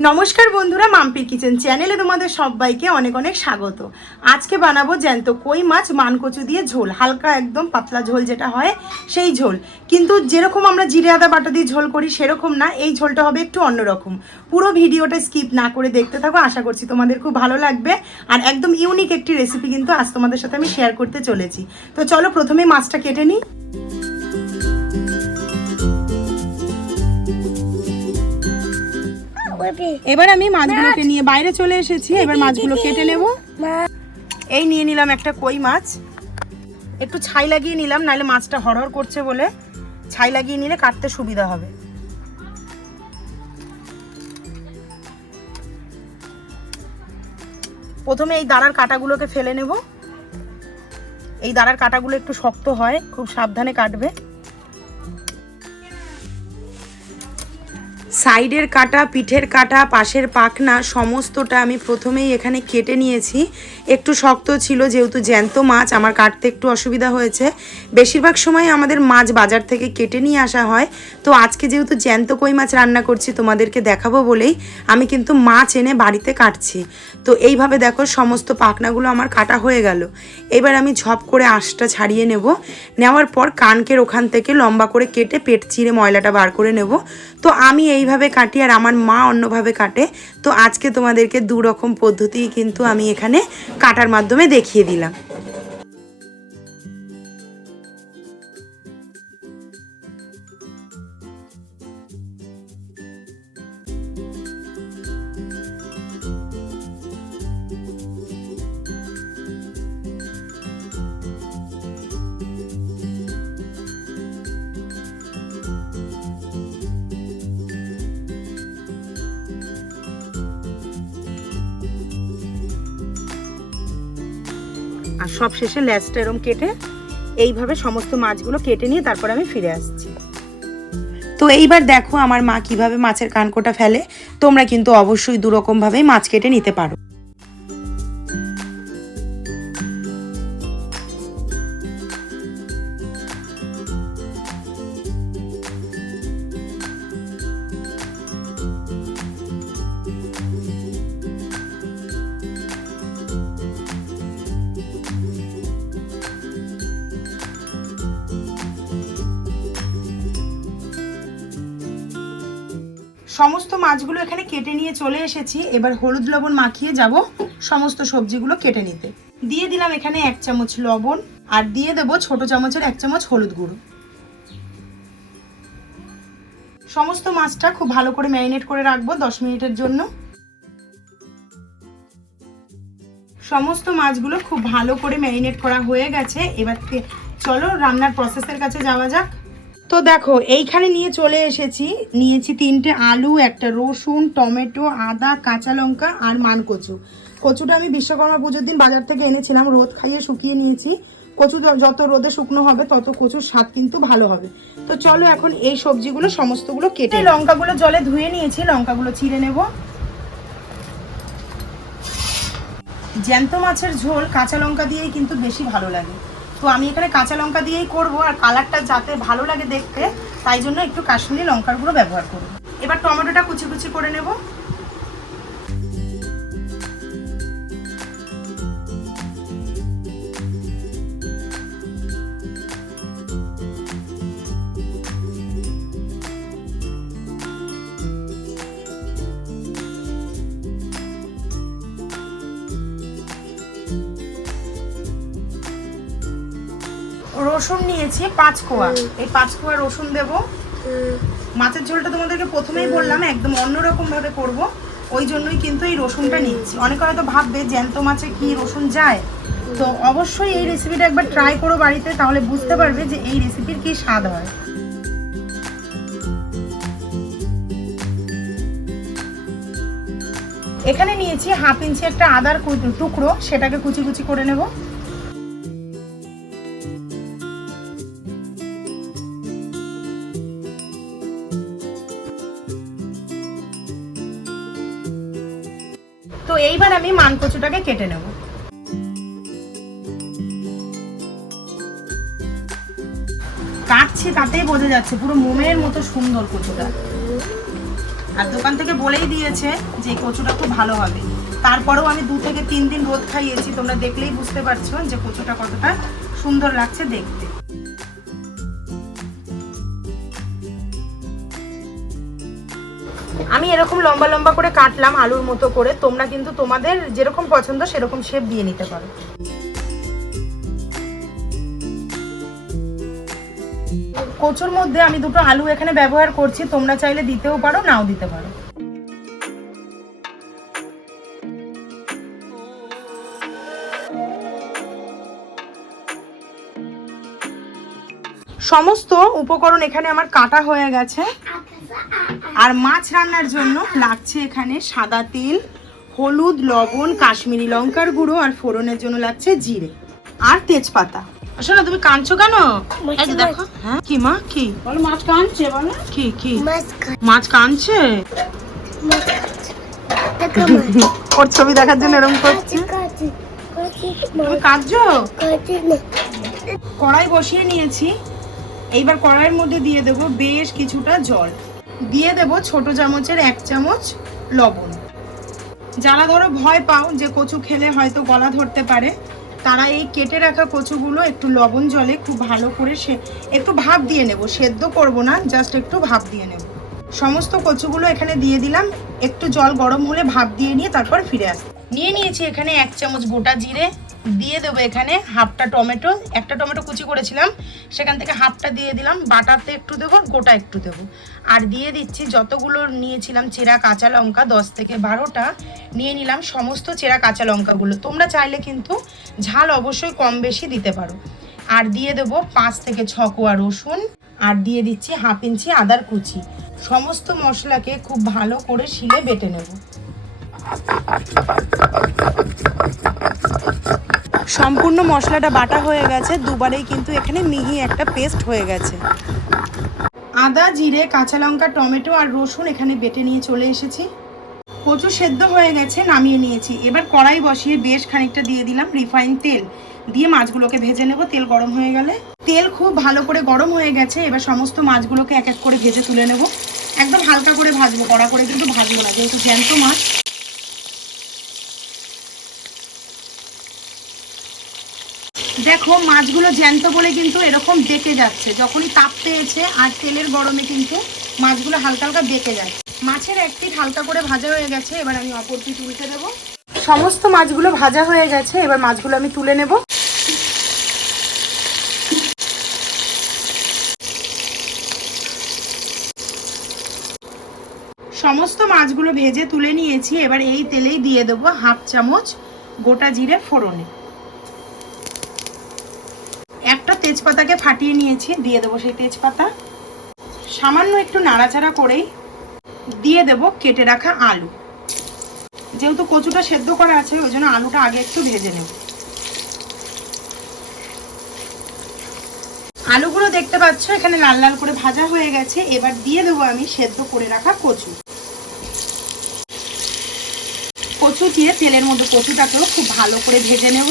নমস্কার বন্ধুরা মাম্পির কিচেন চ্যানেলে তোমাদের সবাইকে অনেক অনেক স্বাগত। আজকে বানাবো জ্যান্ত কই মাছ, মানকচু দিয়ে ঝোল, হালকা একদম পাতলা ঝোল যেটা হয় সেই ঝোল। কিন্তু যেরকম আমরা জিরে, আদা, বাটা দিয়ে ঝোল করি সেরকম না, এই ঝোলটা হবে একটু অন্যরকম পুরো ভিডিওটা স্কিপ না করে দেখতে থাকো, আশা করছি তোমাদের খুব ভালো লাগবে। আর একদম ইউনিক একটি রেসিপি কিন্তু আজ তোমাদের সাথে আমি শেয়ার করতে চলেছি। তো চলো প্রথমে মাছটা কেটে নিই। এবার আমি মাছগুলোকে নিয়ে বাইরে চলে এসেছি। এবার মাছগুলো কেটে নেব। এই নিয়ে নিলাম একটা কই মাছ। একটু ছাই লাগিয়ে নিলাম নাহলে মাছটা হরহর করছে বলে। ছাই লাগিয়ে নিলে কাটতে সুবিধা হবে। প্রথমে এই দাঁড়ার কাটাগুলোকে ফেলে নেব। এই দাঁড়ার কাটাগুলো একটু শক্ত হয় খুব সাবধানে কাটবে। সাইডের কাটা, পিঠের কাটা, পাশের পাখনা, সমস্তটা আমি প্রথমেই এখানে কেটে নিয়েছি। একটু শক্ত ছিল, যেহেতু জ্যান্ত মাছ, আমার কাটতে একটু অসুবিধা হয়েছে। বেশিরভাগ সময় আমাদের মাছ বাজার থেকে কেটে নিয়ে আসা হয়। তো আজকে যেহেতু জ্যান্ত কই মাছ রান্না করছি, তোমাদেরকে দেখাবো বলেই আমি কিন্তু মাছ এনে বাড়িতে কাটছি। তো এইভাবে দেখো, সমস্ত পাখনাগুলো আমার কাটা হয়ে গেল। এবার আমি ঝপ করে আঁশটা ছাড়িয়ে নেব। নেওয়ার পর কানকের ওখান থেকে লম্বা করে কেটে পেট চিরে ময়লাটা বার করে নেব। তো আমি এইভাবে কাটি আর আমার মা অন্যভাবে কাটে, তো আজকে তোমাদেরকে দুরকম পদ্ধতি কিন্তু আমি এখানে কাটার মাধ্যমে দেখিয়ে দিলাম। আর সব শেষে ল্যাসটা এরম কেটে এইভাবে সমস্ত মাছগুলো কেটে নিয়ে তারপর আমি ফিরে আসছি। তো এইবার দেখো আমার মা কীভাবে মাছের কানকোটা ফেলে, তোমরা কিন্তু অবশ্যই দুরকমভাবেই মাছ কেটে নিতে পারো। সমস্ত মাছগুলো এখানে কেটে নিয়ে চলে এসেছি। এবার হলুদ লবণ মাখিয়ে যাব সমস্ত সবজিগুলো কেটে নিতে। দিয়ে দিলাম এখানে এক চামচ লবণ আর দিয়ে দেব ছোট চামচের এক চামচ হলুদ গুঁড়ো। সমস্ত মাছটা খুব ভালো করে ম্যারিনেট করে রাখব দশ মিনিটের জন্য। সমস্ত মাছগুলো খুব ভালো করে ম্যারিনেট করা হয়ে গেছে। এবার চলো রান্নার প্রসেসের কাছে যাওয়া যাক। তো দেখো, এইখানে নিয়ে চলে এসেছি। নিয়েছি তিনটে আলু, একটা রসুন, টমেটো, আদা, কাঁচা লঙ্কা আর মান কচু কচুটা আমি বিশ্বকর্মা পুজোর দিন বাজার থেকে এনেছিলাম, রোদ খাইয়ে শুকিয়ে নিয়েছি। কচু যত রোদে শুকনো হবে, তত কচুর স্বাদ কিন্তু ভালো হবে। তো চলো এখন এই সবজিগুলো, সমস্তগুলো কেটে লঙ্কাগুলো জলে ধুয়ে নিয়েছি, লঙ্কাগুলো চিড়ে নেব। জ্যান্ত মাছের ঝোল কাঁচা লঙ্কা দিয়েই কিন্তু বেশি ভালো লাগে। তো আমি এখানে কাঁচা লঙ্কা দিয়েই করব আর কালারটা যাতে ভালো লাগে দেখতে, তাই জন্য একটু কাশ্মীরি লঙ্কার গুঁড়ো ব্যবহার করব। এবার টমেটোটা কুচি কুচি করে নেব। রসুন নিয়েছি পাঁচ কোয়া। এই পাঁচ কোয়া রসুন দেব। মাছের ঝোলটা তোমাদেরকে প্রথমেই বললাম একদম অন্যরকম ভাবে করব। ওই জন্যই কিন্তু এই রসুনটা নিচ্ছি। অনেকে হয়তো ভাববে জ্যান্ত মাছে কি রসুন যায়? তো অবশ্যই এই রেসিপিটা একবার ট্রাই করো বাড়িতে তাহলে বুঝতে পারবে যে এই রেসিপির কি স্বাদ হয়। এখানে নিয়েছি হাফ ইঞ্চি একটা আদার টুকরো সেটাকে কুচি কুচি করে নেব। এইবার আমি মানকচুটাকে কেটে নেব। কাটছি, তাতেই বোঝা যাচ্ছে, পুরো মোমের মতো সুন্দর কচুটা। আর দোকান থেকে বলেই দিয়েছে যে কচুটা খুব ভালো হবে। তারপরেও আমি দু থেকে তিন দিন রোদ খাইয়েছি, তোমরা দেখলেই বুঝতে পারছ যে কচুটা কতটা সুন্দর লাগছে দেখতে। আমি এরকম লম্বা লম্বা করে কাটলাম আলুর মতো করে, তোমরা কিন্তু তোমাদের যেরকম পছন্দ সেরকম শেপ দিয়ে নিতে পারো। কচুর মধ্যে আমি দুটো আলু এখানে ব্যবহার করছি, তোমরা চাইলে দিতেও পারো, নাও দিতে পারো। সমস্ত উপকরণ এখানে আমার কাটা হয়ে গেছে। আর মাছ রান্নার জন্য লাগছে এখানে সাদা তেল হলুদ লবণ কাশ্মীরি লঙ্কার গুঁড়ো আর ফোড়নের জন্য লাগছে জিরে আর তেজপাতা। শোনো তুমি কাঁদছো কেন? এই যে দেখো। হ্যাঁ কি মা? কি? বলো মাছ কাঁদছে বলো। কি কি? মাছ কাঁদছে। মাছ খাচ্ছে। দেখো মাছ। ওর ছবি দেখার জন্য এরকম করছে? তুমি কাঁদছো? কড়াই বসিয়ে নিয়েছি। এইবার কড়াইয়ের মধ্যে দিয়ে দেবো বেশ কিছুটা জল। দিয়ে দেব ছোট চামচের এক চামচ লবণ। যারা ধরো ভয় পাও যে কচু খেলে হয়তো গলা ধরতে পারে, তারা এই কেটে রাখা কচুগুলো একটু লবণ জলে খুব ভালো করে সে একটু ভাপ দিয়ে নেব, সেদ্ধ করব না জাস্ট একটু ভাপ দিয়ে নেব। সমস্ত কচুগুলো এখানে দিয়ে দিলাম, একটু জল গরম হলে ভাপ দিয়ে নিয়ে তারপর ফিরে আসব। নিয়ে নিয়েছি এখানে এক চামচ গোটা জিরে দিয়ে দেবো এখানে হাফটা টমেটো। একটা টমেটো কুচি করেছিলাম, সেখান থেকে হাফটা দিয়ে দিলাম, বাটাতে একটু দেবো গোটা একটু দেবো। আর দিয়ে দিচ্ছি যতগুলো নিয়েছিলাম চেরা কাঁচা লঙ্কা, দশ থেকে বারোটা, নিয়ে নিলাম সমস্ত চেরা কাঁচা লঙ্কাগুলো। তোমরা চাইলে কিন্তু ঝাল অবশ্যই কম বেশি দিতে পারো। আর দিয়ে দেবো পাঁচ থেকে ছ কোয়া রসুন, আর দিয়ে দিচ্ছি হাফ ইঞ্চি আদার কুচি। সমস্ত মশলাকে খুব ভালো করে শিলে বেটে নেব। সম্পূর্ণ মশলাটা বাটা হয়ে গেছে, দুবারেই কিন্তু এখানে মিহি একটা পেস্ট হয়ে গেছে। আদা, জিরে, কাঁচা লঙ্কা, টমেটো আর রসুন এখানে বেটে নিয়ে চলে এসেছি। কচু সেদ্ধ হয়ে গেছে, নামিয়ে নিয়েছি। এবার কড়াই বসিয়ে বেশ খানিকটা দিয়ে দিলাম রিফাইন তেল। দিয়ে মাছগুলোকে ভেজে নেব, তেল গরম হয়ে গেলে। তেল খুব ভালো করে গরম হয়ে গেছে, এবার সমস্ত মাছগুলোকে এক এক করে ভেজে তুলে নেব। একদম হালকা করে ভাজবো, কড়া করে কিন্তু ভাজবো না, যেহেতু জ্যান্ত মাছ। দেখো, মাছগুলো জ্যান্ত বলে কিন্তু এরকম বেঁকে যাচ্ছে। যখনই তাপ পেয়েছে আর তেলের গরমে কিন্তু মাছগুলো হালকা হালকা বেঁকে যাচ্ছে। মাছের এক পিঠ হালকা করে ভাজা হয়ে গেছে, এবার আমি অপর পিঠ উল্টে দেবো। সমস্ত মাছগুলো ভাজা হয়ে গেছে, এবার মাছগুলো আমি তুলে নেব। সমস্ত মাছগুলো ভেজে তুলে নিয়েছি, এবার এই তেলেই দিয়ে দেবো হাফ চামচ গোটা জিরে ফোড়নে একটা তেজপাতাকে ফাটিয়ে নিয়েছি, দিয়ে দেবো সেই তেজপাতা। সামান্য একটু নাড়াচাড়া করেই দিয়ে দেব কেটে রাখা আলু। যেহেতু কচুটা সেদ্ধ করা আছে, ওই জন্য আলুটা আগে একটু ভেজে নেব। আলুগুলো দেখতে পাচ্ছ, এখানে লাল লাল করে ভাজা হয়ে গেছে। এবার দিয়ে দেবো আমি সেদ্ধ করে রাখা কচু। কচু দিয়ে তেলের মধ্যে কচুটাকেও খুব ভালো করে ভেজে নেব।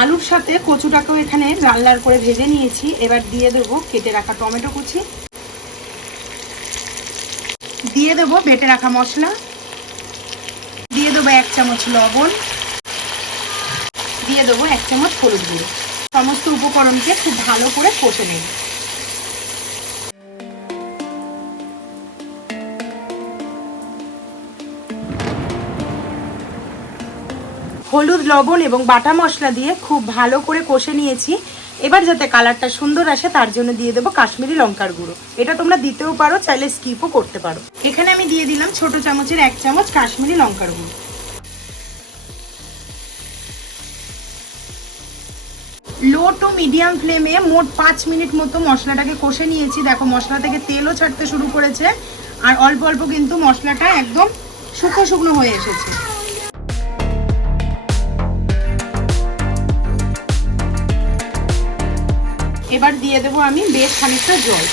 আলুর সাথে কচুটাকেও এখানে রান্নার করে ভেজে নিয়েছি। এবার দিয়ে দেবো কেটে রাখা টমেটো কুচি। দিয়ে দেবো বেটে রাখা মশলা। দিয়ে দেবো এক চামচ লবণ। দিয়ে দেবো এক চামচ হলুদ গুঁড়ো। সমস্ত উপকরণকে খুব ভালো করে কষে নেব। হলুদ, লবণ এবং বাটা মশলা দিয়ে খুব ভালো করে কষে নিয়েছি। এবার যাতে কালারটা সুন্দর আসে, তার জন্য দিয়ে দেবো কাশ্মীরি লঙ্কার গুঁড়ো। এটা তোমরা দিতেও পারো, চাইলে স্কিপও করতে পারো। এখানে আমি দিয়ে দিলাম ছোট চামচের এক চামচ কাশ্মীরি লঙ্কার গুঁড়ো। লো টু মিডিয়াম ফ্লেমে মোট পাঁচ মিনিট মতো মশলাটাকে কষে নিয়েছি। দেখো, মশলা থেকে তেলও ছাড়তে শুরু করেছে। আর অল্প অল্প কিন্তু মশলাটা একদম শুকনো শুকনো হয়ে এসেছে। এবার দিয়ে দেবো আমি বেশ খানিকটা জল।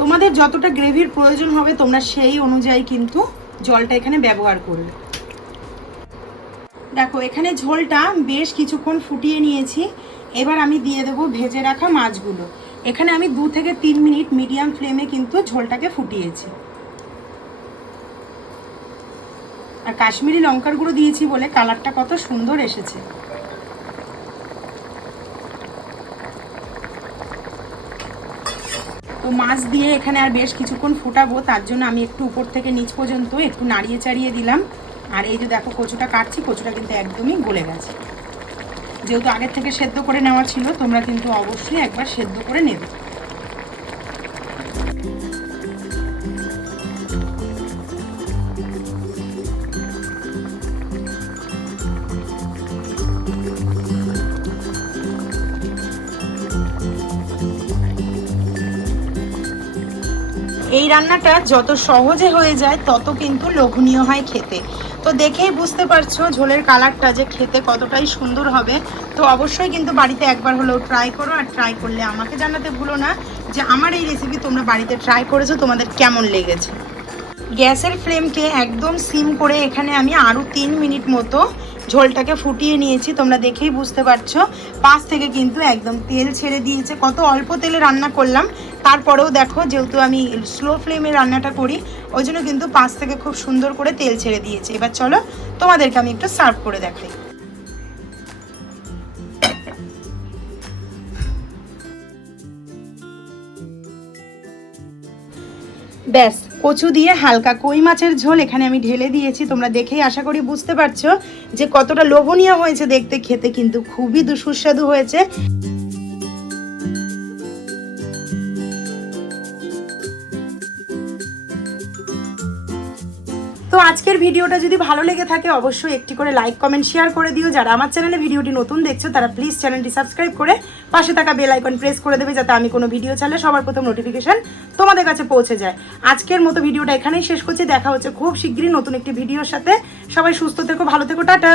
তোমাদের যতটা গ্রেভির প্রয়োজন হবে, তোমরা সেই অনুযায়ী কিন্তু জলটা এখানে ব্যবহার করবে। দেখো, এখানে ঝোলটা বেশ কিছুক্ষণ ফুটিয়ে নিয়েছি। এবার আমি দিয়ে দেবো ভেজে রাখা মাছগুলো। এখানে আমি দু থেকে তিন মিনিট মিডিয়াম ফ্লেমে কিন্তু ঝোলটাকে ফুটিয়েছি। আর কাশ্মীরি লঙ্কার গুঁড়ো দিয়েছি বলে কালারটা কত সুন্দর এসেছে। তো মাছ দিয়ে এখানে আর বেশ কিছুক্ষণ ফুটাবো, তার জন্য আমি একটু উপর থেকে নিচ পর্যন্ত একটু নাড়িয়ে চাড়িয়ে দিলাম। আর এই যে দেখো কচুটা কাটছি, কচুটা কিন্তু একদমই গলে গেছে। যেহেতু আগের থেকে সেদ্ধ করে নেওয়া ছিল, তোমরা কিন্তু অবশ্যই একবার সেদ্ধ করে নেবে। এই রান্নাটা যত সহজে হয়ে যায়, তত কিন্তু লোভনীয় হয় খেতে। তো দেখেই বুঝতে পারছ ঝোলের কালারটা যে খেতে কতটাই সুন্দর হবে। তো অবশ্যই কিন্তু বাড়িতে একবার হলেও ট্রাই করো আর ট্রাই করলে আমাকে জানাতে ভুলো না যে আমার এই রেসিপি তোমরা বাড়িতে ট্রাই করেছ, তোমাদের কেমন লেগেছে। গ্যাসের ফ্লেমকে একদম সিম করে এখানে আমি আরও তিন মিনিট মতো ঝোলটাকে ফুটিয়ে নিয়েছি, তোমরা দেখেই বুঝতে পারছ। পাশ থেকে কিন্তু একদম তেল ছেড়ে দিয়েছে। কত অল্প তেলে রান্না করলাম। তারপরেও দেখো, যেহেতু আমি স্লো ফ্লেমে রান্নাটা করি, ওই জন্য কিন্তু পাশ থেকে খুব সুন্দর করে তেল ছেড়ে দিয়েছে। এবার চলো, তোমাদেরকে আমি একটু সার্ভ করে দেখাই। ব্যাস কচু দিয়ে হালকা কই মাছের ঝোল এখানে আমি ঢেলে দিয়েছি। তোমরা দেখেই আশা করি বুঝতে পারছ যে কতটা লোভনীয় হয়েছে দেখতে, খেতে কিন্তু খুবই সুস্বাদু হয়েছে। তো আজকের ভিডিওটা যদি ভালো লেগে থাকে, অবশ্যই একটি করে লাইক, কমেন্ট, শেয়ার করে দিও। যারা আমার চ্যানেলে ভিডিওটি নতুন দেখছ, তারা প্লিজ চ্যানেলটি সাবস্ক্রাইব করে পাশে থাকা বেল আইকন প্রেস করে দেবে যাতে আমি কোনো ভিডিও ছাড়লে সবার প্রথম নোটিফিকেশান তোমাদের কাছে পৌঁছে যায়। আজকের মতো ভিডিওটা এখানেই শেষ করছি। দেখা হচ্ছে খুব শীঘ্রই নতুন একটি ভিডিওর সাথে। সবাই সুস্থ থেকো, ভালো থেকো, টাটা।